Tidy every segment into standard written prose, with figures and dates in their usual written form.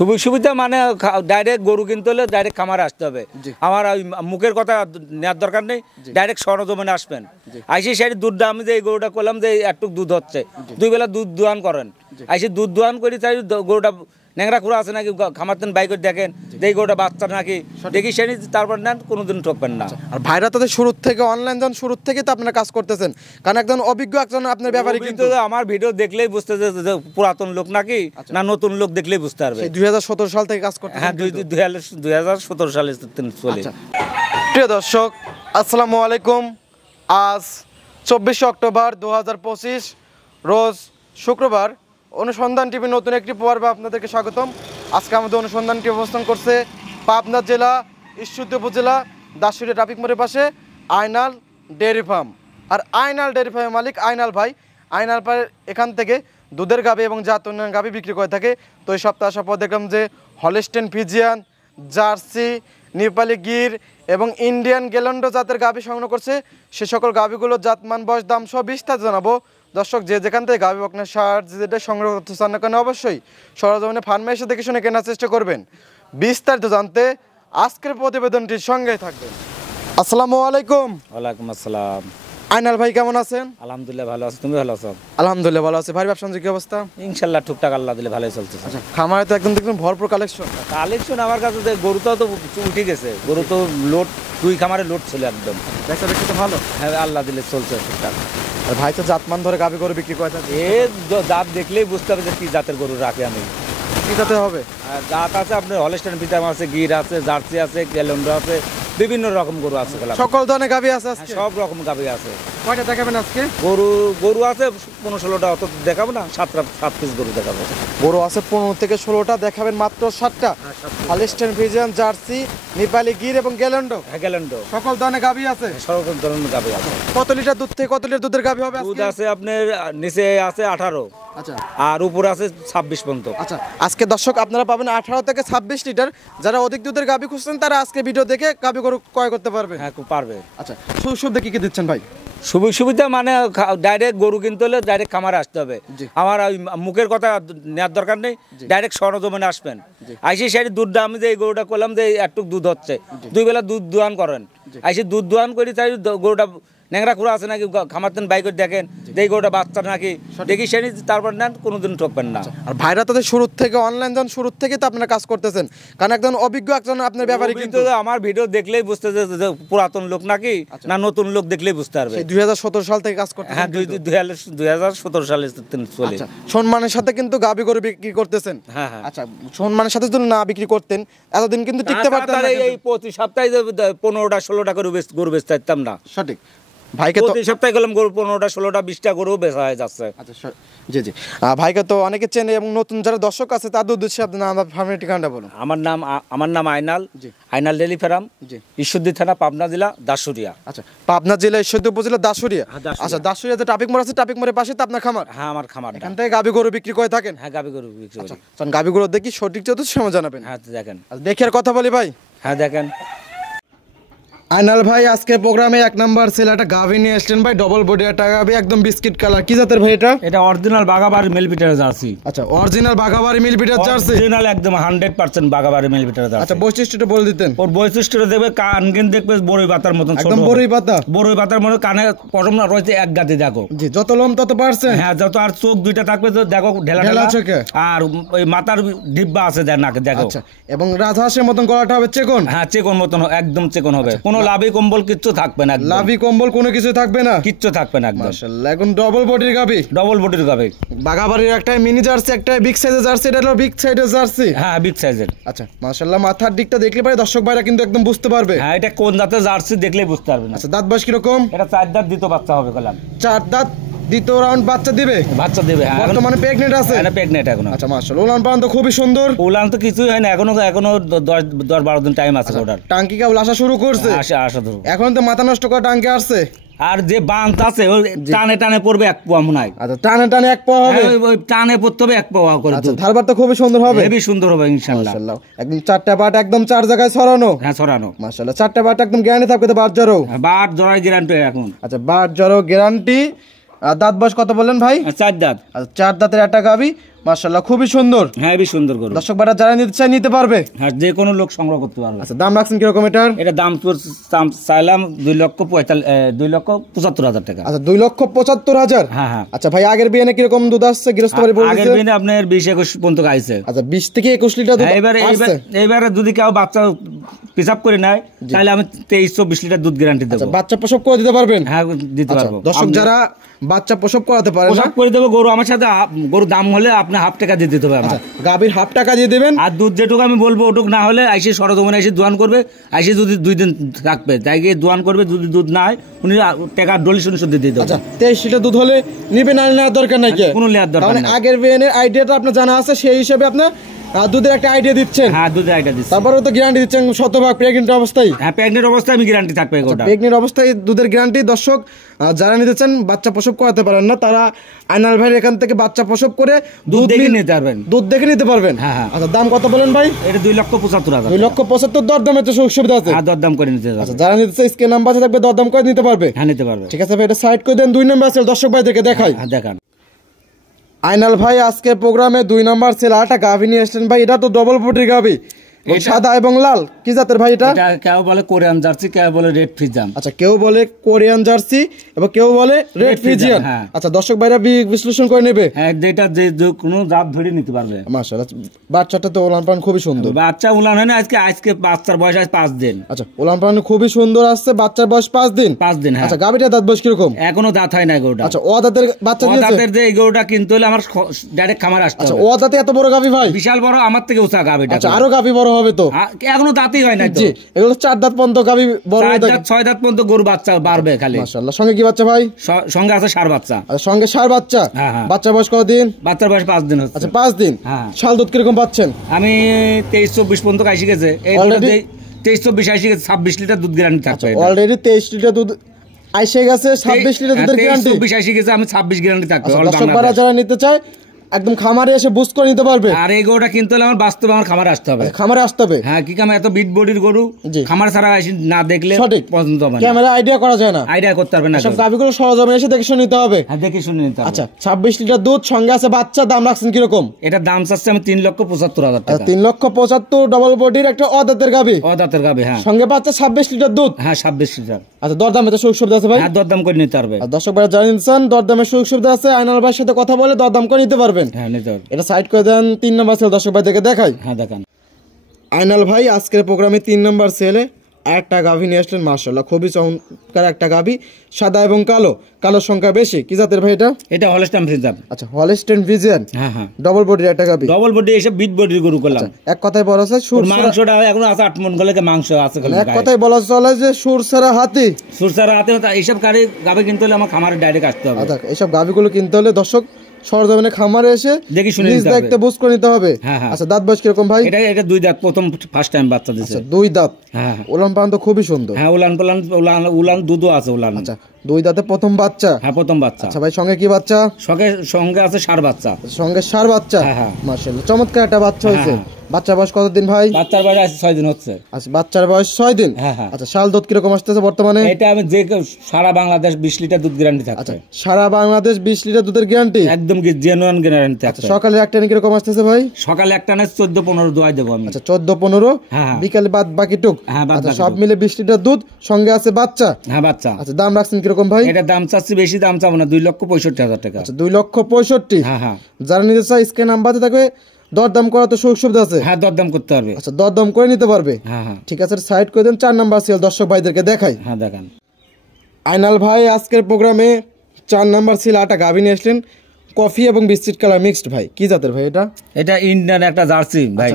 সুযোগ সুবিধা মানে ডাইরেক্ট গরু কিনতে হলে ডাইরেক্ট খামারে আসতে হবে। আমার মুখের কথা নেওয়ার দরকার নেই, ডাইরেক্ট সরজমিনে আসবেন। আইসি সেই দুধটা আমি যে এই গরুটা করলাম যে একটু দুধ হচ্ছে, 2 বেলা দুধ দোয়ান করেন, আইসি দুধ দোয়ান করি চাই গরুটা ন্যাংরা খুঁড়া আছে নাকি খামারতেন বাইক দেখেন যে এই গরুটা বাচ্চা নাকি দেখি সেই তারপর নেন, কোনোদিন ঠকবেন না। আর ভাইরা তো শুরুর থেকে অনলাইন যখন শুরুর থেকে তো আপনারা কাজ করতেছেন, কারণ একজন অভিজ্ঞ একজন আপনার ব্যাপারে কিন্তু আমার ভিডিও দেখলেই বুঝতে যে পুরাতন লোক নাকি না নতুন লোক দেখলেই বুঝতে পারবে। 2017 সাল থেকে কাজ করতে। হ্যাঁ 2017 সালে চলে। প্রিয় দর্শক আসসালামু আলাইকুম। আজ 24 অক্টোবর 2025 রোজ শুক্রবার। অনুসন্ধান টিভি নতুন একটি পর্বে আপনাদেরকে স্বাগতম। আজকে আমাদের অনুসন্ধানটি অবস্থান করছে পাবনা জেলা ঈশ্বরদী উপজেলা দাসুরিয়া ট্রাফিক মোড়ের পাশে আইনাল ডেয়ারি ফার্ম। আর আইনাল ডেয়ারি ফার্মের মালিক আইনাল ভাই। আইনাল ভাই এখান থেকে দুধের গাভী এবং জাত উন্নয়ন গাভী বিক্রি করে থাকে। তো এই সপ্তাহে আসার পর দেখলাম যে Holstein Friesian, Jersey, Nepali Gir এবং ইন্ডিয়ান গ্যালান্ডো জাতের গাভী সংগ্রহ করছে। সে সকল গাভীগুলোর জাতমান, বয়স, দাম সব বিস্তারিত জানাবো। দর্শক যে যেখান থেকে গাভী বকনা সার যেটা সংগ্রহ করতে চান না কেন অবশ্যই সরজমিনে ফার্মে এসে দেখে শুনে কেনার চেষ্টা করবেন। বিস্তারিত জানতে আজকের প্রতিবেদনটির সঙ্গেই থাকবেন। আসসালামু আলাইকুম। ওয়ালাইকুম আসসালাম। আইনাল ভাই কেমন আছেন? আলহামদুলিল্লাহ ভালো আছি, তুমি ভালো আছো? আলহামদুলিল্লাহ ভালো আছে। ভাই ব্যবসা কি অবস্থা? ইনশাল্লাহ টুকটাক আল্লাহ দিলে ভালোই চলছে। আচ্ছা, খামারে তো একদম দেখুন ভরপুর কালেকশন। আমার কাছে গরুটাও তো উঠে গেছে, গরু তো লোড 2 খামারে লোড ছিল একদম। দেখা দেখি তো ভালো। হ্যাঁ আল্লাহ দিলে চলছে টুকটাক। আর ভাই তো জাতমান ধরে গাভী গরু বিক্রি করে থাকে। এ জাত দেখলেই বুঝতে হবে যে কি জাতের গরু রাখি আমি। কি জাতে হবে? জাত আছে আপনার হলস্টেইন ফ্রিজিয়ান আছে, গির আছে, জার্সি আছে, গ্যালান্ডো আছে, বিভিন্ন রকম গরু আছে। সকল ধরনের গাভী আছে আজকে? সব রকম গাভী আছে। কয়টা দেখাবেন আজকে? গরু আছে 15-16টা, অত দেখাবো না, 7 পিস গরু দেখাবো। গরু আছে 15 থেকে 16টা, দেখাবেন মাত্র 7টা। Holstein Friesian, Jersey, Nepali Gir এবং গ্যালান্ডো। হ্যাঁ গ্যালান্ডো সকল ধরনের গাভী আছে। সকল ধরনের গাভী আছে। কত লিটার দুধ থেকে কত লিটার দুধের গাভী হবে আজকে? দুধ আছে আপনার নিচে আছে 18, আচ্ছা, আর উপরে আছে 26 পর্যন্ত। আচ্ছা, আজকে দর্শক আপনারা পাবেন 18 থেকে 26 লিটার। যারা অধিক দুধের গাভী খুঁজছেন তারা আজকে ভিডিও দেখে গাভী গরু ক্রয় করতে পারবে। হ্যাঁ পারবে। আচ্ছা, সুযোগ দেখে কি দিচ্ছেন ভাই? সুযোগ সুবিধা মানে ডাইরেক্ট গরু কিনতে হলে ডাইরেক্ট খামারে আসতে হবে। আমার মুখের কথা নেওয়ার দরকার নেই, ডাইরেক্ট সরজমিনে আসবেন। আইসি সেই দুধটা আমি যে এই গরুটা করলাম যে একটু দুধ হচ্ছে, 2 বেলা দুধ দোয়ান করেন, আইসি দুধ দোয়ান করি চাই গরুটা ন্যাংরা খুঁড়া আছে নাকি খামারতেন বাইক দেখেন যে এই গরুটা বাচ্চা নাকি দেখি সেই তারপর নেন, কোনোদিন ঠকবেন না। আর ভাইরা তো শুরুর থেকে অনলাইন যখন শুরুর থেকে তো আপনারা কাজ করতেছেন, কারণ একজন অভিজ্ঞ একজন আপনার ব্যাপারে কিন্তু আমার ভিডিও দেখলেই বুঝতে যে পুরাতন লোক নাকি না নতুন লোক দেখলেই বুঝতে পারবে। 2017 সাল থেকে কাজ করতেছেন? হ্যাঁ 2017 সালে চলে। সম্মানের সাথে কিন্তু গাভী গরু বিক্রি করতেছেন। হ্যাঁ হ্যাঁ। আচ্ছা, সম্মানের সাথে যদি না বিক্রি করতেন এতদিন কিন্তু টিকতে পারতেন না। এই প্রতি সপ্তাহে 15টা 16টা করে গরু বেচতে পারতাম না। সঠিক। ভাইকে তো প্রতি সপ্তাহে গেলাম গরু 15টা 16টা 20টা গরু বেচা হয়ে যাচ্ছে। আচ্ছা জি জি। ভাইকে তো অনেকে চেনে এবং নতুন যারা দর্শক আছে তাদের উদ্দেশ্যে আপনার নাম ফার্মের ঠিকানাটা বলুন। আমার নাম আইনাল। আইনাল ডেয়ারি ফার্ম, ঈশ্বরদী থানা, পাবনা জেলা, দাসুরিয়া। আচ্ছা, পাবনা জেলা ঈশ্বরদী উপজেলা দাসুরিয়া। আচ্ছা, দাসুরিয়াতে ট্রাফিক মোড় আছে, ট্রাফিক মোড়ের পাশে তো আপনার খামার? হ্যাঁ আমার খামার। এখান থেকে গাভী গরু বিক্রি করে থাকেন? হ্যাঁ গাভী গরু বিক্রি করি। আচ্ছা, গাভী গরু দেখি সঠিক যত সময় জানাবেন। হ্যাঁ দেখেন। দেখে আর কথা বলি ভাই। হ্যাঁ দেখেন। আইনাল ভাই আজকে প্রোগ্রামে 1 নাম্বার সেল একটা গাভী নিয়ে আসলেন ভাই, ডবল বডি একটা গাভী, একদম বিস্কিট কালার। কি জাতের ভাই এটা? এটা অরিজিনাল বাগাবাড়ি মিল বিটার জার্সি। আচ্ছা, অরিজিনাল বাগাবাড়ি মিল বিটার জার্সি। অরিজিনাল একদম 100% বাগাবাড়ি মিল বিটার জার্সি। আচ্ছা, বৈশিষ্ট্যটা বলে দিতেন। ওর বৈশিষ্ট্যটা দেখবে কানগিন দেখবে বড়ই পাতার মতন, একদম বড়ই পাতা। বড়ই পাতার মতো কানে পশম না রয়েছে এক গাতে দেখো। জি, যত লোম তত পারছে। হ্যাঁ যত, আর চোখ 2টা থাকবে তো দেখো ঢেলা চোখে, আর ওই মাথার ডিব্বা আছে নাকে দেখো। আচ্ছা, এবং রাজহাঁসের মতন গলাটা হবে চেকন। হ্যাঁ চেকন মতন, একদম চেকন হবে। কোনো লাভি কম্বল কিচ্ছু থাকবে না, লাভি কম্বল কোনো কিছু থাকবে না, কিচ্ছু থাকবে না একদম। মাশাআল্লাহ, এখন ডবল বডির গাভী। ডবল বডির গাভী। বাগাবাড়ির একটা মিনি জার্সি, একটা বিগ সাইজের জার্সি। এটা হলো বিগ সাইজের জার্সি। হ্যাঁ বিগ সাইজের। আচ্ছা, মাশাআল্লাহ, মাথার দিকটা দেখলে পরে দর্শক ভাইরা কিন্তু একদম বুঝতে পারবে। হ্যাঁ এটা কোন জাতের জার্সি দেখলেই বুঝতে পারবে না। আচ্ছা, দাঁত বয়স কিরকম? এটা 4 দাঁত দ্বিতীয় বাচ্চা হবে কলাম। 4 দাঁত দ্বিতীয় রাউন্ড বাচ্চা দিবে। বাচ্চা দিবে। হ্যাঁ বর্তমানে প্রেগন্যান্ট আছে। এটা প্রেগন্যান্ট এখনো। আচ্ছা মাশাআল্লাহ, উলান পালান তো খুবই সুন্দর। উলান তো কিছুই হয় না এখনো 10-12 দিন টাইম আছে ওটার। টাঙ্কি কেবল আসা শুরু করছে। আসা ধরো। এখন তো মাথা নষ্ট করা টাঙ্কি আসছে। আর যে বাঁধ আছে টানে টানে পড়বে 1 পোয়া মনে হয়। আচ্ছা, টানে টানে 1 পোয়া হবে। ওই টানে পড়তে হবে 1 পোয়া করে। আচ্ছা, ধারবার তো খুবই সুন্দর হবে। হেভি সুন্দর হবে ইনশাআল্লাহ। মাশাআল্লাহ, একদম 4টা বাট একদম 4 জায়গায় ছড়ানো। হ্যাঁ ছড়ানো। মাশাআল্লাহ, 4টা বাট একদম গ্যারান্টি থাকবে তো? বাট জড়ো? বাট জড়াই গ্যারান্টি এখন। আচ্ছা, বাট জড়ো গ্যারান্টি। দাঁত বয়স কত বললেন ভাই? 4 দাঁত। আচ্ছা, 4 দাঁতের একটা গাভী, মাশাআল্লাহ খুবই সুন্দর। হ্যাঁ হেবি সুন্দর গরু। দর্শক ভাইরা যারা নিতে চায় নিতে পারবে। হ্যাঁ যে কোনো লোক সংগ্রহ করতে পারবে। আচ্ছা দাম রাখছেন কিরকম এটার? এটা দাম চাইলাম 2,75,000 টাকা। আচ্ছা 2,75,000। হ্যাঁ হ্যাঁ। আচ্ছা ভাই আগের বিয়ানে কিরকম দুধ আসছে গৃহস্থ বাড়ি বলছে? আগের বিয়ানে আপনার 20-21 পর্যন্ত আইছে। আচ্ছা 20 থেকে 21 লিটার দুধ আসছে। এবারে যদি কেউ বাচ্চা পিসাব করে নেয় তাহলে আমি 23-24 লিটার দুধ গ্যারান্টি দেব। আচ্ছা বাচ্চা প্রসব করে দিতে পারবেন? হ্যাঁ দিতে পারবো। দর্শক যারা বাচ্চা প্রসব করাতে পারে না প্রসব করে দেব। গরু আমার সাথে গরু দাম হলে আপনি হাফ টাকা দিয়ে দিতে হবে আমার। গাভীর হাফ টাকা দিয়ে দিবেন। আর দুধ যেটুকু আমি বলবো ওটুক না হলে আইসে সরজমিনে এসে দোয়ান করবে। আইসে যদি 2 দিন থাকবে তাই গিয়ে দোয়ান করবে। যদি দুধ না হয় উনি টাকা ডলি শুনে শুধু দিয়ে দেবে। আচ্ছা 23 লিটার দুধ হলে নিবে না নেওয়ার দরকার নাই কি? কোনো নেওয়ার দরকার কারণ নেই। আগের বিয়ানের আইডিয়াটা আপনার জানা আছে সেই হিসেবে আপনি দুধের একটা আইডিয়া দিচ্ছেন। হ্যাঁ দুধের আইডিয়া দিচ্ছি। তারপরেও তো গ্যারান্টি দিচ্ছেন শতভাগ প্রেগনেন্ট অবস্থায়। হ্যাঁ প্রেগনেন্ট অবস্থায় আমি গ্যারান্টি থাকবে গোটা। প্রেগনেন্ট অবস্থায় দুধের গ্যারান্টি। দর্শক যারা নিতে চান বাচ্চা প্রসব করাতে পারেন না তারা আইনাল ভাইয়ের এখান থেকে বাচ্চা প্রসব করে দুধ দেখে নিতে পারবেন। দুধ দেখে নিতে পারবেন। হ্যাঁ হ্যাঁ। আচ্ছা দাম কত বলেন ভাই? এটা 2,75,000। 2,75,000 দরদামে তো সুবিধা আছে। হ্যাঁ দরদাম করে নিতে আচ্ছা পারবে। যারা নিতে চায় স্ক্রিন নাম্বার থাকবে দরদাম করে নিতে পারবে। হ্যাঁ নিতে পারবে। ঠিক আছে ভাই এটা সাইড করে দেন। 2 নাম্বার সেল দর্শক ভাইদেরকে দেখাই। হ্যাঁ দেখান। আইনাল ভাই আজকে প্রোগ্রামে 2 নাম্বার সেল আটা গাভী নিয়ে এসেছেন ভাই। এটা তো ডবল বডির গাভী, সাদা এবং লাল। কি জাতের ভাই এটা? এটা কেউ বলে কোরিয়ান জার্সি, কেউ বলে রেড ফ্রিজিয়ান। আচ্ছা কেউ বলে কোরিয়ান জার্সি এবং কেউ বলে রেড ফ্রিজিয়ান। হ্যাঁ। আচ্ছা দর্শক ভাইরা বিশ্লেষণ করে নেবে। হ্যাঁ যেটা যে কোনো জাত ধরে নিতে পারবে। মাশাআল্লাহ বাচ্চাটা তো ওলান পান খুবই সুন্দর। বাচ্চা উলান হয় না আজকে বাচ্চার বয়স আজ 5 দিন। আচ্ছা ওলান পান খুবই সুন্দর আসছে। বাচ্চার বয়স 5 দিন। 5 দিন। হ্যাঁ। আচ্ছা গাভীটার দাঁত বয়স কিরকম? এখনো দাঁত হয় না গরুটা। আচ্ছা ও দাঁতের বাচ্চা ও দিয়েছে? দাঁতের যে এই গরুটা কিনতে হলে আমার ডাইরেক্ট খামার আসতে আচ্ছা হবে। ও দাঁতে এত বড় গাভী ভাই? বিশাল বড়, আমার থেকে উঁচা গাভীটা। আচ্ছা আরো গাভী বড় হবে তো? এখনো দাঁতই হয় না তো। জি এগুলো 4 দাঁত পর্যন্ত গাভী বড় হয়ে থাকে। 6 দাঁত পর্যন্ত গরু বাচ্চা বাড়বে খালি। মাশাআল্লাহ সঙ্গে কি বাচ্চা ভাই? সঙ্গে আছে ষাঁড় বাচ্চা। আচ্ছা সঙ্গে ষাঁড় বাচ্চা। হ্যাঁ হ্যাঁ। বাচ্চা বয়স কত দিন? বাচ্চার বয়স 5 দিন হচ্ছে। আচ্ছা 5 দিন। হ্যাঁ। শাল দুধ কিরকম পাচ্ছেন? আমি 23-24 পর্যন্ত আইসি গেছে। এই Already? 23-24 আইসি গেছে। 26 লিটার দুধ গ্যারান্টি থাকবে। অলরেডি 23 লিটার দুধ আইসে গেছে। 26 লিটার দুধের গ্যারান্টি। 23-24 আইসি গেছে, আমি 26 গ্যারান্টি থাকবে। অল দর্শক বাংলাদেশ। ভাইরা যারা নিতে চায় একদম খামারে এসে বুঝ করে নিতে পারবে। আর এই গরুটা কিনতে হলে আমার বাস্তবে আমার খামারে আসতে হবে। খামারে আসতে হবে। হ্যাঁ কি কাম এত বিট বডির গরু জি। খামার ছাড়া আসি না দেখলে সঠিক পছন্দ হবে না। ক্যামেরা আইডিয়া করা যায় না। আইডিয়া করতে পারবে না। সব গাভীগুলো সরজমে এসে দেখে শুনে নিতে হবে। হ্যাঁ দেখে শুনে নিতে হবে। আচ্ছা 26 লিটার দুধ সঙ্গে আছে বাচ্চা। দাম রাখছেন কিরকম? এটা দাম চাচ্ছে আমি 3,75,000 টাকা। 3,75,000 ডবল বডির একটা অদাঁতের গাভী। ও দাঁতের গাবে। হ্যাঁ সঙ্গে বাচ্চা 26 লিটার দুধ। হ্যাঁ 26 লিটার। আচ্ছা দরদামে তো সুযোগ সুবিধা আছে ভাই? হ্যাঁ দরদাম করে নিতে পারবে। আর দর্শক ভাইরা জানেন দরদামে সুযোগ সুবিধা আছে। আইনাল ভাইয়ের সাথে কথা বলে দরদাম করে নিতে পারবেন। হ্যাঁ নিতে পারবে। এটা সাইড করে দেন। 3 নাম্বার সেল দর্শক ভাইদেরকে দেখাই। হ্যাঁ দেখান। আইনাল ভাই আজকের প্রোগ্রামে 3 নাম্বার সেলে একটা গাভী নিয়ে আসলেন। মাশাআল্লাহ খুবই চমৎকার একটা গাভী, সাদা এবং কালো। কালোর সংখ্যা বেশি। কি জাতের ভাই এটা? এটা হলস্টাইন ফ্রিজিয়ান। আচ্ছা হলস্টেইন ফ্রিজিয়ান। হ্যাঁ হ্যাঁ। ডবল বডির একটা গাভী। ডবল বডি এসে বিট বডির গরু করলাম। এক কথায় বলা যায় সুর মাংসটা এখন আছে 8 মণ গলে মাংস আছে। এক কথায় বলা চলে যে সুর ছাড়া হাতি। সুরসারা হাতে এইসব গাবে কিনতে হলে আমার খামারে ডাইরেক্ট আসতে হবে। আচ্ছা এইসব গাভীগুলো কিনতে হলে দর্শক সরজমিনে খামারে এসে দেখি শুনে নিজ নিতে হবে। দায়িত্বে বুঝ করে নিতে হবে। হ্যাঁ হ্যাঁ। আচ্ছা দাঁত বয়স কিরকম ভাই? এটা 2 দাঁত, প্রথম ফার্স্ট টাইম বাচ্চা দিছে। আচ্ছা 2 দাঁত। হ্যাঁ হ্যাঁ। উলান পান তো খুবই সুন্দর। হ্যাঁ উলান দুধও আছে উলান। আচ্ছা 2 দাঁতে প্রথম বাচ্চা। হ্যাঁ প্রথম বাচ্চা। আচ্ছা ভাই সঙ্গে কি বাচ্চা? সঙ্গে আছে ষাঁড় বাচ্চা। সঙ্গে ষাঁড় বাচ্চা। হ্যাঁ হ্যাঁ। মাশাআল্লাহ চমৎকার একটা বাচ্চা হয়েছে। হ্যাঁ। বাচ্চার বয়স কতদিন ভাই? বাচ্চার বয়স আছে 6 দিন হচ্ছে। আচ্ছা বাচ্চার বয়স 6 দিন। হ্যাঁ হ্যাঁ। আচ্ছা শাল দুধ কিরকম আসতেছে বর্তমানে? এটা আমি যে সারা বাংলাদেশ 20 লিটার দুধ গ্যারান্টি আচ্ছা থাকবে। সারা বাংলাদেশ 20 লিটার দুধের গ্যারান্টি একদম জেনুইন গ্যারান্টি থাকবে। সকালে একটা কিরকম আসতেছে ভাই? সকালে একটা না 14-15 দোয়াই দেবো আমি। আচ্ছা 14-15। হ্যাঁ হ্যাঁ। বিকালে বাদ বাকি টুক। হ্যাঁ বাদ আচ্ছা বাকি সব টুক। মিলে 20 লিটার দুধ সঙ্গে আছে বাচ্চা। হ্যাঁ বাচ্চা। আচ্ছা দাম রাখছেন কিরকম ভাই? এটা দাম চাচ্ছি বেশি দাম চাবো না, 2,65,000 টাকা। আচ্ছা 2,65,000। হ্যাঁ হ্যাঁ। যারা নিতে চায় স্ক্রিন নাম্বারে থাকবে দরদাম করা তো সুযোগ সুবিধা আছে। হ্যাঁ দরদাম করতে পারবে। আচ্ছা দরদাম করে নিতে পারবে। হ্যাঁ হ্যাঁ। ঠিক আছে সাইড করে দেন। 4 নাম্বার সেল দর্শক ভাইদেরকে দেখাই। হ্যাঁ দেখান। আইনাল ভাই আজকের প্রোগ্রামে 4 নাম্বার সেল আটা গাভী নিয়ে আসলেন। কফি এবং বিস্কিট কালার মিক্সড ভাই। কি জাতের ভাই এটা? এটা ইন্ডিয়ান একটা জার্সি ভাই।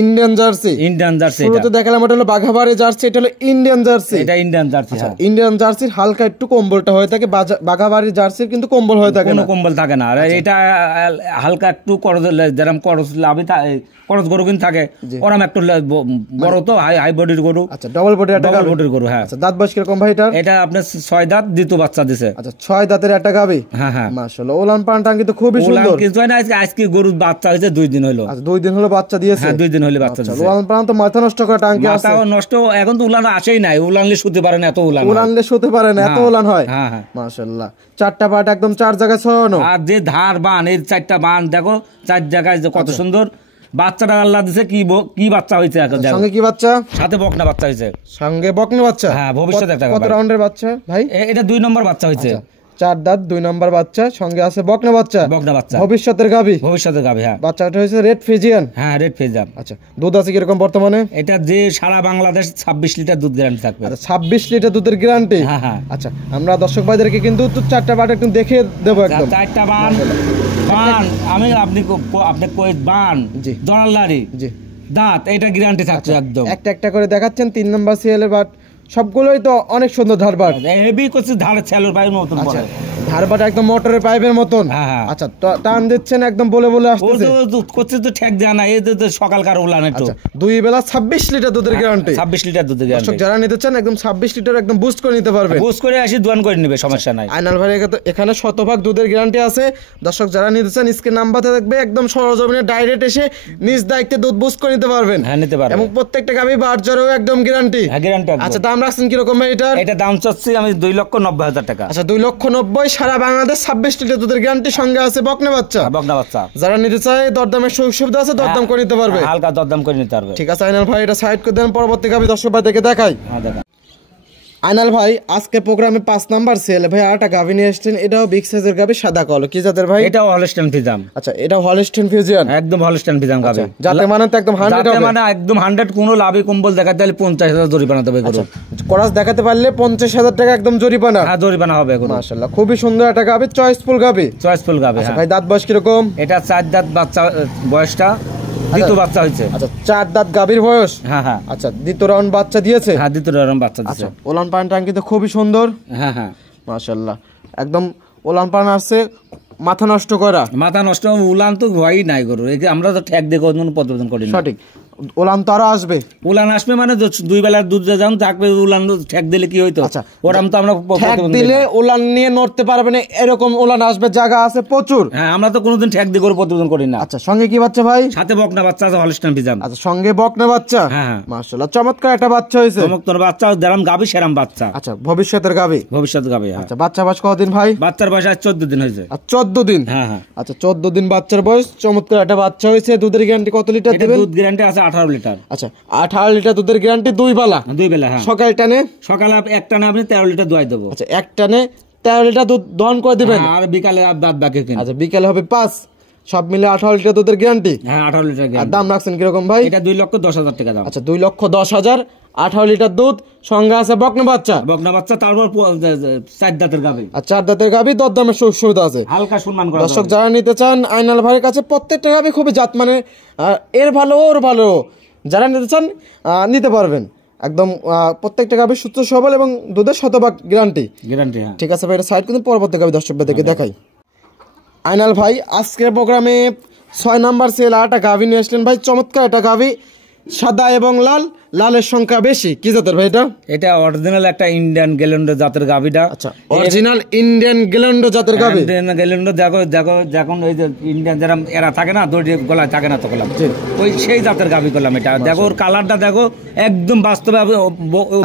Indian jersey. Indian jersey. শুরুতে দেখালাম এটা হলো বাঘাবাড়ি জার্সি, এটা হলো ইন্ডিয়ান জার্সি। এটা ইন্ডিয়ান জার্সি। হ্যাঁ ইন্ডিয়ান জার্সির হালকা একটু কম্বলটা হয়ে থাকে। বাঘাবাড়ির জার্সির কিন্তু কম্বল হয়ে থাকে কোনো না। কম্বল থাকে না। আর এটা হালকা একটু যেরকম করস লাভি করস গরু কিন্তু থাকে, ওরম একটু বড় তো হাই বডির গরু। আচ্ছা ডবল বডির একটা ডবল বডির গরু। হ্যাঁ। আচ্ছা দাঁত বয়স কিরকম ভাই এটা? এটা আপনার 6 দাঁত দ্বিতীয় বাচ্চা দিছে। আচ্ছা 6 দাঁতের একটা গাভী। হ্যাঁ হ্যাঁ। মাশাআল্লাহ ওলান পানটা কিন্তু খুবই ওলান সুন্দর। কিছু হয় না, আজকে গরুর বাচ্চা হয়েছে 2 দিন হলো। আচ্ছা 2 দিন হলো বাচ্চা দিয়েছে। হ্যাঁ 2 দিন দিন হলে বাচ্চা দিচ্ছে। উলান পালান তো মাথা নষ্ট করা টাঙ্কি আছে, মাথাও নষ্ট, এখন তো উলান আসেই নাই, উলানলে শুতে পারে না, এত উলান হয়। উলানলে শুতে পারে না, এত উলান হয়। হ্যাঁ হ্যাঁ, মাশাআল্লাহ, চারটা পাট একদম চার জায়গায় ছড়ানো। আর যে ধার বান, এই 4টা বান দেখো 4 জায়গায় যে কত সুন্দর। বাচ্চাটা আল্লাহ দিছে, কি বাচ্চা হয়েছে এখন দেখো। সঙ্গে কি বাচ্চা? সাথে বকনা বাচ্চা হয়েছে। সঙ্গে বকনা বাচ্চা? হ্যাঁ, ভবিষ্যতে একটা কত রাউন্ডের বাচ্চা ভাই? এটা 2 নম্বর বাচ্চা হয়েছে। 4 দাঁত 2 নম্বর বাচ্চা, সঙ্গে আছে বকনা বাচ্চা। বকনা বাচ্চা ভবিষ্যতের গাভী? ভবিষ্যতের গাভী, হ্যাঁ। বাচ্চাটা হয়েছে রেড ফিজিয়ান? হ্যাঁ, রেড ফিজিয়ান। আচ্ছা, দুধ আছে কিরকম বর্তমানে? এটা যে সারা বাংলাদেশ 26 লিটার দুধ গ্যারান্টি থাকবে। আচ্ছা, 26 লিটার দুধের গ্যারান্টি? হ্যাঁ হ্যাঁ। আচ্ছা, আমরা দর্শক ভাইদেরকে কিন্তু 4টা বাট একটু দেখে দেবো একদম। 4টা বান, আপনি কই বান, জি, দড়াল্লারি, জি, দাঁত, এটা গ্যারান্টি থাকছে একদম। একটা একটা করে দেখাচ্ছেন। 3 নম্বর সিএলের বাট, সবগুলোই তো অনেক সুন্দর ধারবাট। হেভি করছে, ধারে ছেলের পায়ের মতন পড়ে। ধারবাট একদম মোটরের পাইপের মতন। হ্যাঁ। আচ্ছা, টান দিচ্ছেন একদম বলে বলে আসতেছে। ও তো করছে তো ঠেক দেয়া না, এই তো সকালকার উলান একটু। আচ্ছা, 2 বেলা 26 লিটার দুধের গ্যারান্টি? 26 লিটার দুধের গ্যারান্টি। যারা নিতে চান একদম 26 লিটার একদম বুস্ট করে নিতে পারবে। বুস্ট করে আসি দোয়ান করে নেবে, সমস্যা নাই। আইনাল ভাই এখানে 100% দুধের গ্যারান্টি আছে। দর্শক যারা নিতে চান স্ক্রিন নাম্বারে থাকবে, একদম সরজমিনে ডাইরেক্ট এসে নিজ দায়িত্বে দুধ বুস্ট করে নিতে পারবেন। হ্যাঁ, নিতে পারবেন। এবং প্রত্যেকটা গাভী বাট জ্বরেও একদম গ্যারান্টি। হ্যাঁ, গ্যারান্টি। আচ্ছা, দাম রাখছেন কি রকম ভাই এটা? এটা দাম চাচ্ছি আমি 2,90,000 টাকা। আচ্ছা, 2,90,000, সারা বাংলাদেশ 26 লিটার দুধের গ্যারান্টি, সঙ্গে আছে বকনা বাচ্চা। বকনা বাচ্চা। যারা নিতে চায় দরদামের সুযোগ সুবিধা আছে, দরদাম করে নিতে পারবে। হালকা দরদাম করে নিতে পারবে। ঠিক আছে আইনাল ভাই, এটা সাইড করে দেন, পরবর্তী গাভী দর্শক ভাইদেরকে দেখাই। হ্যাঁ, দেখা। আইনাল ভাই আজকে প্রোগ্রামে 5 নাম্বার সেল ভাই আরেকটা গাভী নিয়ে এসেছেন। এটাও বিগ সাইজের গাভী, সাদা কালো, কি জাতের ভাই? এটাও হলস্টাইন ফ্রিজিয়ান। আচ্ছা, এটা হলস্টাইন ফ্রিজিয়ান? একদম হলস্টাইন ফ্রিজিয়ান গাভী। যাতে মানে তো একদম 100 যাতে হবে, মানে একদম 100, কোনো লাভই কম্বল দেখাতে হলে 50,000 জরিমানা দেবে গরু। কোরাস দেখাতে পারলে 50,000 টাকা একদম জরিমানা? হ্যাঁ, জরিমানা হবে গরু। মাশাআল্লাহ, খুবই সুন্দর একটা গাভী, চয়েসফুল গাভী। চয়েসফুল গাভী। আচ্ছা হ্যাঁ ভাই, দাঁত বয়স কিরকম? এটা 4 দাঁত বাচ্চা, বয়সটা দ্বিতীয় বাচ্চা হয়েছে। আচ্ছা, 4 দাঁত গাভীর বয়স? হ্যাঁ হ্যাঁ। আচ্ছা, দ্বিতীয় রাউন্ড বাচ্চা দিয়েছে? হ্যাঁ, দ্বিতীয় রাউন্ড বাচ্চা দিয়েছে। আচ্ছা, ওলান পান টাঙ্কি তো খুবই সুন্দর। হ্যাঁ হ্যাঁ, মাশাআল্লাহ, একদম ওলান পান আসছে, মাথা নষ্ট করা। মাথা নষ্ট, উলান তো ভয়ই নাই গরু। আমরা তো ঠেক দিয়ে কোনো প্রতিবেদন করি না। সঠিক, ওলান তো আরো আসবে। উলান আসবে মানে 2 বেলার দুধ যেমন থাকবে, উলান ঠেক দিলে কি হইতো? আচ্ছা, ওরাম তো আমরা ঠেক দিলে ওলান নিয়ে নড়তে পারবে না, এরকম ওলান আসবে, জায়গা আছে প্রচুর। হ্যাঁ, আমরা তো কোনোদিন ঠেক দিয়ে গরু প্রতিবেদন করি না। আচ্ছা, সঙ্গে কি বাচ্চা ভাই? সাথে বকনা বাচ্চা আছে, হলস্টাইন ফ্রিজিয়ান। আচ্ছা, সঙ্গে বকনা বাচ্চা? হ্যাঁ। মাশাআল্লাহ, চমৎকার একটা বাচ্চা হয়েছে। চমৎকার বাচ্চা, যেরাম গাভী সেরাম বাচ্চা। আচ্ছা, ভবিষ্যতের গাভী? ভবিষ্যৎ গাভী। আচ্ছা, বাচ্চা বয়স কতদিন ভাই? বাচ্চার বয়স 14 দিন হয়েছে। 14 দিন? হ্যাঁ হ্যাঁ। আচ্ছা, 14 দিন বাচ্চার বয়স, চমৎকার একটা বাচ্চা হয়েছে। দুধের গ্যারান্টি কত লিটার এটা দেবেন? দুধ গ্যারান্টি আছে 18 লিটার। আচ্ছা, 18 লিটার দুধের গ্যারান্টি, 2 বেলা? 2 বেলা। হ্যাঁ, সকাল টানে? সকালে এক টানে আপনি 13 লিটার দোয়াই দেবো। আচ্ছা, এক টানে 13 লিটার দুধ দহন করে দিবেন? আর বিকালে বাদ বাকি কিনে। আচ্ছা, বিকেলে হবে 5, সব মিলে 18 লিটার দুধের গ্যারান্টি। হ্যাঁ, 18 লিটার আর গ্যারান্টি। দাম রাখছেন কিরকম ভাই? এটা 2,10,000 টাকা দাম। আচ্ছা, 2,10,000, 18 লিটার দুধ, সঙ্গে আছে বকনা বাচ্চা। বকনা বাচ্চা, তারপর 4 দাঁতের গাভী। আর 4 দাঁতের গাভী, দরদামের সুযোগ সুবিধা আছে। হালকা সম্মান করা দর্শক যারা নিতে চান আইনাল ভাইয়ের কাছে, প্রত্যেকটা গাভী খুবই জাত মানে, এর ভালো ওর ভালো, যারা নিতে চান নিতে পারবেন। একদম প্রত্যেকটা গাভী সুস্থ সবল এবং দুধের 100% গ্যারান্টি। গ্যারান্টি। হ্যাঁ, ঠিক আছে ভাই, এটা সাইড কিন্তু পরবর্তী গাভী দর্শকদেরকে দেখাই। আইনাল ভাই আজকের প্রোগ্রামে 6 নাম্বার সেল আরেকটা গাভী নিয়ে আসলেন ভাই, চমৎকার একটা গাভী, সাদা এবং লাল, লালের সংখ্যা বেশি, কি জাতের ভাই এটা? এটা অরিজিনাল একটা ইন্ডিয়ান গ্যালেন্ডো জাতের গাভীটা। আচ্ছা, অরিজিনাল ইন্ডিয়ান গ্যালেন্ডো জাতের গাভী? ইন্ডিয়ান গ্যালেন্ডো, দেখো দেখো, যখন ওই যে ইন্ডিয়ান যারা এরা থাকে না, দড়ি গলায় থাকে না, তো করলাম ওই সেই জাতের গাভী করলাম এটা। দেখো ওর কালারটা দেখো, একদম বাস্তবে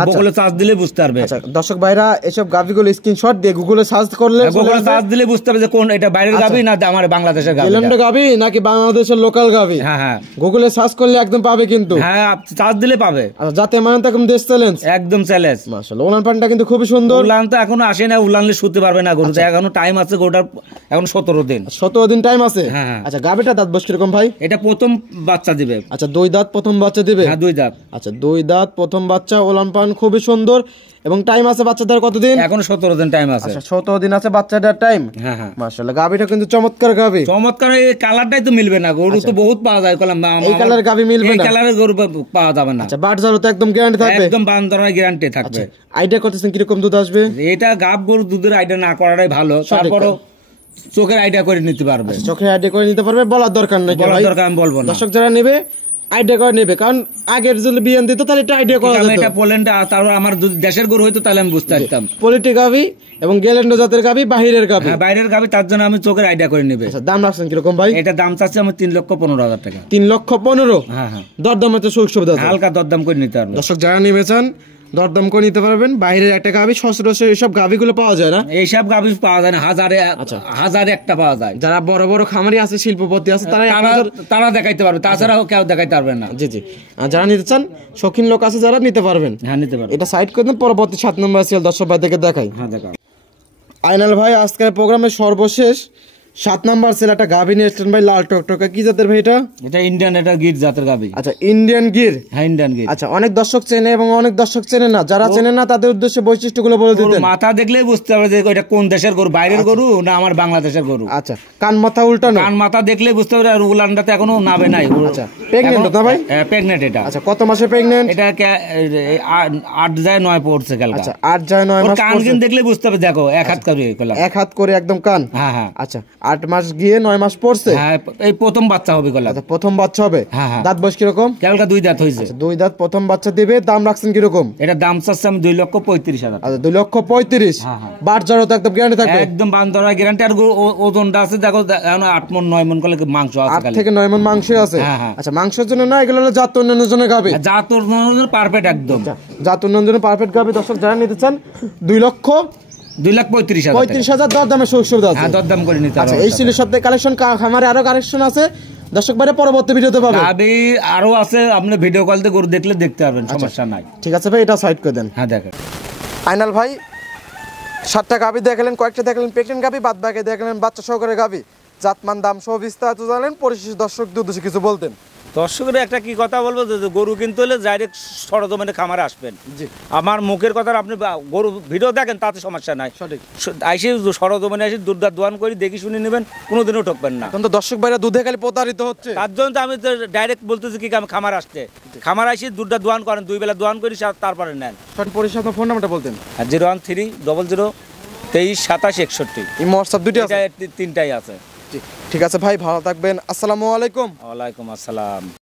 গুগলে সার্চ দিলে বুঝতে পারবে। আচ্ছা, দর্শক ভাইরা এসব গাভীগুলো স্ক্রিনশট দিয়ে গুগলে সার্চ করলে, গুগলে সার্চ দিলে বুঝতে পারবে যে কোন এটা বাইরের গাভী না আমার বাংলাদেশের গাভী, গ্যালেন্ডো গাভী নাকি বাংলাদেশের লোকাল গাভী। হ্যাঁ হ্যাঁ, গুগলে সার্চ করলে একদম পাবে কিন্তু। হ্যাঁ, সার্চ দিলে পাবে। আচ্ছা, যাতে মানে তখন দেশ চ্যালেঞ্জ, একদম চ্যালেঞ্জ। মাশাআল্লাহ, ওলান পানটা কিন্তু খুবই সুন্দর। উলান তো এখনো আসে না, উলানলে শুতে পারবে না গরুতে, এখনো টাইম আছে গরুটার, এখন 17 দিন। 17 দিন টাইম আছে? হ্যাঁ হ্যাঁ। আচ্ছা, গাভীটা দাঁত বয়স কিরকম ভাই? এটা প্রথম বাচ্চা দিবে। আচ্ছা, 2 দাঁত প্রথম বাচ্চা দিবে? হ্যাঁ, 2 দাঁত। আচ্ছা, 2 দাঁত প্রথম বাচ্চা, ওলান পান খুবই সুন্দর এবং টাইম আছে বাচ্চাদের কতদিন? এখনো 17 দিন টাইম আছে। আচ্ছা, 17 দিন আছে বাচ্চাটার টাইম। হ্যাঁ হ্যাঁ, মাশাআল্লাহ, গাভীটা কিন্তু চমৎকার গাভী। চমৎকার। এই কালারটাই তো মিলবে না, গরু তো বহুত পাওয়া যায়, কলাম এই কালারের গাভী মিলবে না, এই কালারের গরু পাওয়া যাবে না। আচ্ছা, বাটজারও তো একদম গ্যারান্টি থাকবে? একদম বান্দরায় গ্যারান্টি থাকবে। আইডিয়া করতেছেন কিরকম দুধ আসবে? এটা গাব গরু দুধের আইডিয়া না করাটাই ভালো, তারপরও চোখের আইডিয়া করে নিতে পারবে। চোখের আইডিয়া করে নিতে পারবে, বলার দরকার নেই, বলার দরকার আমি বলবো না। দর্শক যারা নেবে আইডিয়া করে নেবে, কারণ আগের যদি বিয়ান দিত তাহলে একটা আইডিয়া করা যেত। এটা পোল্যান্ডটা, তারপর আমার যদি দেশের গরু হইতো তাহলে আমি বুঝতে পারতাম। পোল্ট্রি গাভি এবং গেলেন্ডো জাতের গাভি, বাহিরের গাভি। হ্যাঁ, বাইরের গাভি, তার জন্য আমি চোখের আইডিয়া করে নেবে। আচ্ছা, দাম রাখছেন কিরকম ভাই? এটা দাম চাচ্ছি আমি 3,15,000 টাকা। 3,15,000? হ্যাঁ হ্যাঁ, দরদামে তো সুযোগ সুবিধা আছে। হালকা দরদাম করে নিতে পারবে। দর্শক যারা নিবে চান দরদাম করে নিতে পারবেন। বাইরের একটা গাভি সচরাচর এইসব গাভিগুলো পাওয়া যায় না, এইসব গাভি পাওয়া যায় না, হাজারে একটা পাওয়া যায়। যারা বড় বড় খামারি আছে, শিল্পপতি আছে, তারা দেখাইতে পারবে, তাছাড়াও কেউ দেখাইতে পারবে না। জি জি, আর যারা নিতে চান শৌখিন লোক আছে যারা নিতে পারবেন। হ্যাঁ, নিতে পারবে। এটা সাইড করে দেন, পরবর্তী 7 নম্বর সিরিয়াল দর্শক ভাই থেকে দেখাই। হ্যাঁ, দেখা। আইনাল ভাই আজকের প্রোগ্রামের সর্বশেষ 7 নাম্বার সেল একটা গাভি নিয়ে এসেছেন ভাই, লাল টকটকা, কি জাতের ভাই এটা? এটা ইন্ডিয়ান, এটা গির জাতের গাভি। আচ্ছা, ইন্ডিয়ান গির। হ্যাঁ, ইন্ডিয়ান গির। আচ্ছা, অনেক দর্শক চেনে এবং অনেক দর্শক চেনে না, যারা চেনে না তাদের উদ্দেশ্যে বৈশিষ্ট্যগুলো বলে দিতেন। মাথা দেখলেই বুঝতে পারবে যে এটা কোন দেশের গরু, বাইরের গরু না আমার বাংলাদেশের গরু। আচ্ছা, কান মাথা উল্টানো? কান মাথা দেখলেই বুঝতে পারবে। আর উলানটাতে এখনো নাবে নাই। আচ্ছা, প্রেগন্যান্ট না ভাই? হ্যাঁ, প্রেগন্যান্ট এটা। আচ্ছা, কত মাসে প্রেগন্যান্ট? এটা 8 যায় 9 পড়ছে কালকে। আচ্ছা, 8 যায় 9 মাস। কান কিন দেখলে বুঝতে পারবে, দেখো এক হাত করে কলা, এক হাত করে একদম কান। হ্যাঁ হ্যাঁ। আচ্ছা, 8 মাস গিয়ে 9 মাস পড়ছে। হ্যাঁ, এই প্রথম বাচ্চা হবে কলা। আচ্ছা, প্রথম বাচ্চা হবে। হ্যাঁ হ্যাঁ। দাঁত বয়স কিরকম? কালকে 2 দাঁত হয়েছে। আচ্ছা, 2 দাঁত প্রথম বাচ্চা দিবে। দাম রাখছেন কিরকম? এটা দাম চাচ্ছে আমি 2,35,000। আচ্ছা, 2,35,000। হ্যাঁ হ্যাঁ। বাট জড়ো তো একদম গ্যারান্টি থাকবে? একদম বান্দরা গ্যারান্টি। আর ওজনটা আছে দেখো, 8 মণ 9 মণ করে মাংস আছে। 8 থেকে 9 মণ মাংস আছে। হ্যাঁ হ্যাঁ। আচ্ছা, মাংসের জন্য না, এগুলো হলো জাত উন্নয়নের জন্য গাবে। জাত পারফেক্ট একদম। জাত উন্নয়নের জন্য পারফেক্ট গাবে। দর্শক যারা নিতে চান 2,35,000। 2,35,000 দর দামে সুযোগ সুবিধা আছে। হ্যাঁ, দরদাম করে নিতে আচ্ছা, পারবে। এই ছিল সপ্তাহে কালেকশন। খামারে আরো কালেকশন আছে, দর্শক ভাই পরবর্তী ভিডিওতে পাবেন। গাবি আরো আছে, আপনি ভিডিও কল দিয়ে গরু দেখলে দেখতে পারবেন, সমস্যা নাই। ঠিক আছে ভাই, এটা সাইড করে দেন। হ্যাঁ, দেখেন। আইনাল ভাই 7টা গাবি দেখালেন, কয়েকটা দেখালেন প্রেগন্যান্ট গাবি, বাদ বাকি দেখালেন বাচ্চা সহকারে গাবি। জাতমান দাম সব বিস্তারিত জানলেন। পরিশেষে দর্শকদের উদ্দেশ্যে কিছু বলতেন? দর্শকের একটা কি কথা বলবো, যে গরু কিনতে হলে ডাইরেক্ট সরজমিনে খামারে আসবেন। জি, আমার মুখের কথা, আপনি গরু ভিডিও দেখেন তাতে সমস্যা নাই। সঠিক। আইসি সরজমিনে এসে দুধ দোয়ান করে দেখি শুনে নেবেন, কোনোদিনও ঠকবেন না। এখন তো দর্শক ভাইরা দুধে খালি প্রতারিত হচ্ছে। তার জন্য তো আমি ডাইরেক্ট বলতেছি কি, আমি খামার আসতে, খামার আসি দুধটা দোয়ান করেন, 2 বেলা দোয়ান করি, তারপরে নেন। পরিশেষে আপনার ফোন নাম্বারটা বলতেন? 01300232761। এই হোয়াটসঅ্যাপ দুটি আছে? 3টাই আছে। ঠিক আছে ভাই, ভালো থাকবেন। আসসালামু আলাইকুম। ওয়ালাইকুম আসসালাম।